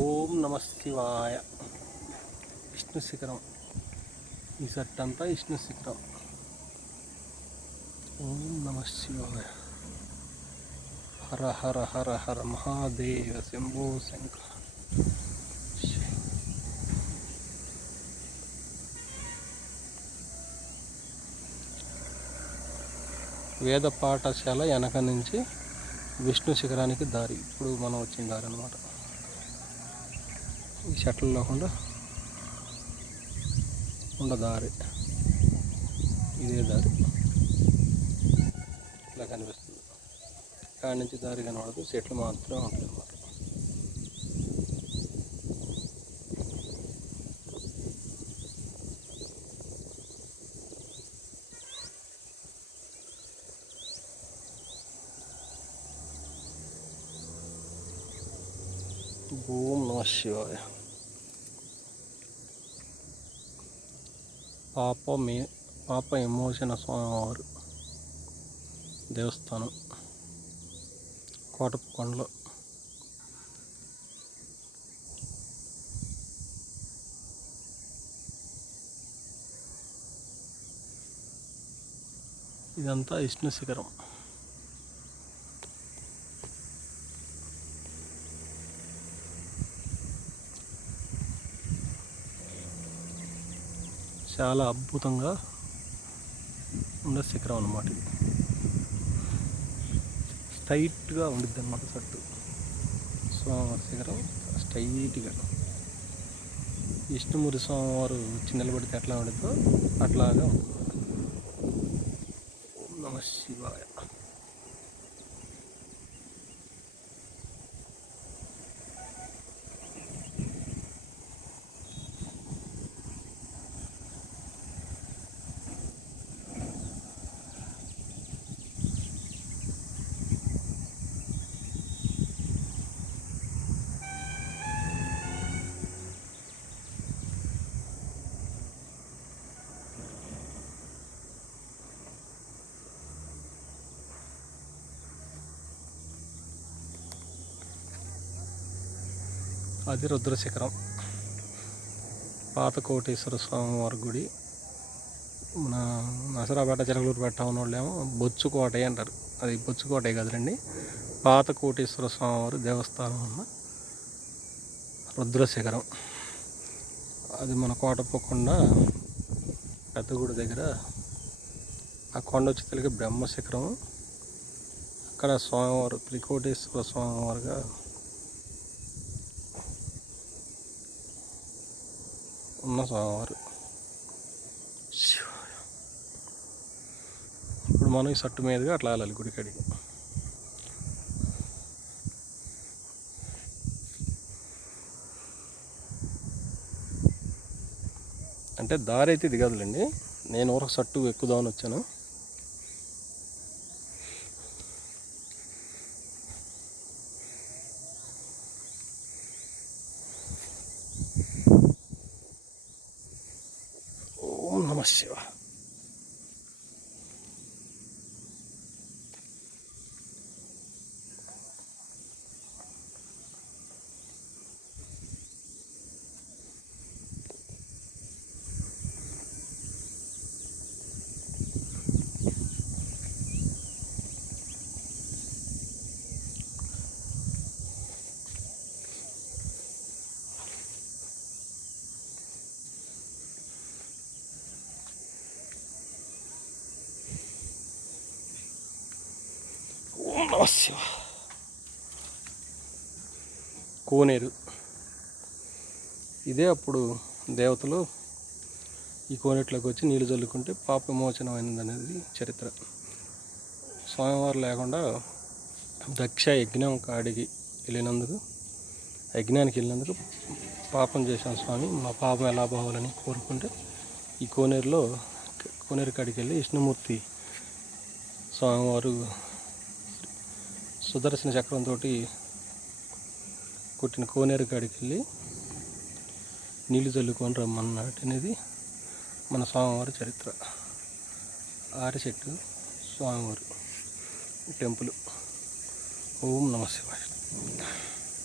ఓం నమ శివాయ. విష్ణు శిఖరం. ఈ సెట్ అంతా విష్ణు శిఖరం. ఓం నమ శివాయ. హర హర హర హర మహాదేవ శంభో శంకర. వేద పాఠశాల వెనక నుంచి విష్ణు శిఖరానికి దారి. ఇప్పుడు మనం వచ్చిన దారి అన్నమాట. ఈ షట్లు లేకుండా దారి, ఇదే దారి ఇలా కనిపిస్తుంది. కాడి నుంచి దారి కనబడదు, చెట్లు మాత్రమే ఉంటాయి అన్నమాట. ఓం నమ శివాయ. పాప విమోచన స్వామివారు దేవస్థానం కోటప్పకొండలో. ఇదంతా విష్ణు శిఖరం. చాలా అద్భుతంగా ఉండే శిఖరం అన్నమాట. ఇది స్ట్రైట్గా ఉండిద్ది అన్నమాట. సట్టు స్వామివారి శిఖరం స్ట్రైట్గా విష్ణుమూర్తి స్వామివారు వచ్చి నిలబడితే ఎట్లా ఉండిద్దో అట్లాగా ఉంటుంది. ఓం నమ శివాయ. అది రుద్రశిఖరం. పాత కోటేశ్వర స్వామివారి గుడి. మన నసరాపేట చిలకలూరుపేట ఉన్న వాళ్ళేమో బొచ్చుకోటయ్య అంటారు. అది బొచ్చుకోటయ్య కదండి. పాత కోటేశ్వర స్వామివారి దేవస్థానం ఉన్న రుద్రశిఖరం. అది మన కోటప్పకొండ పెద్ద గుడి దగ్గర. ఆ కొండ వచ్చి తెలిగి బ్రహ్మశిఖరం. అక్కడ స్వామివారు త్రికోటేశ్వర స్వామివారుగా ఉన్న స్వామివారు. ఇప్పుడు మనం ఈ సట్టు మీదుగా అట్లా వెళ్ళాలి గుడికాడికి. అంటే దారి అయితే ఇది కాదులేండి, నేను ఒక సట్టు ఎక్కుదామని వచ్చాను. ఓం నమ శివ. శివ. కోనేరు. ఇదే అప్పుడు దేవతలు ఈ కోనేట్లోకి వచ్చి నీళ్ళు చల్లుకుంటే పాప విమోచనం అయిందనేది చరిత్ర. స్వామివారు లేకుండా దక్ష యజ్ఞం కాడికి వెళ్ళినందుకు, యజ్ఞానికి వెళ్ళినందుకు పాపం చేశాను స్వామి, మా పాపం ఎలా పోవాలని కోరుకుంటే ఈ కోనేరు కాడికి వెళ్ళి విష్ణుమూర్తి స్వామివారు సుదర్శన చక్రంతో కొట్టిన కోనేరు కాడికి వెళ్ళి నీళ్ళు చల్లుకొని రమ్మన్నాడు అనేది మన స్వామివారి చరిత్ర. ఆరిచెట్టు స్వామివారు టెంపుల్. ఓం నమ శివాయ.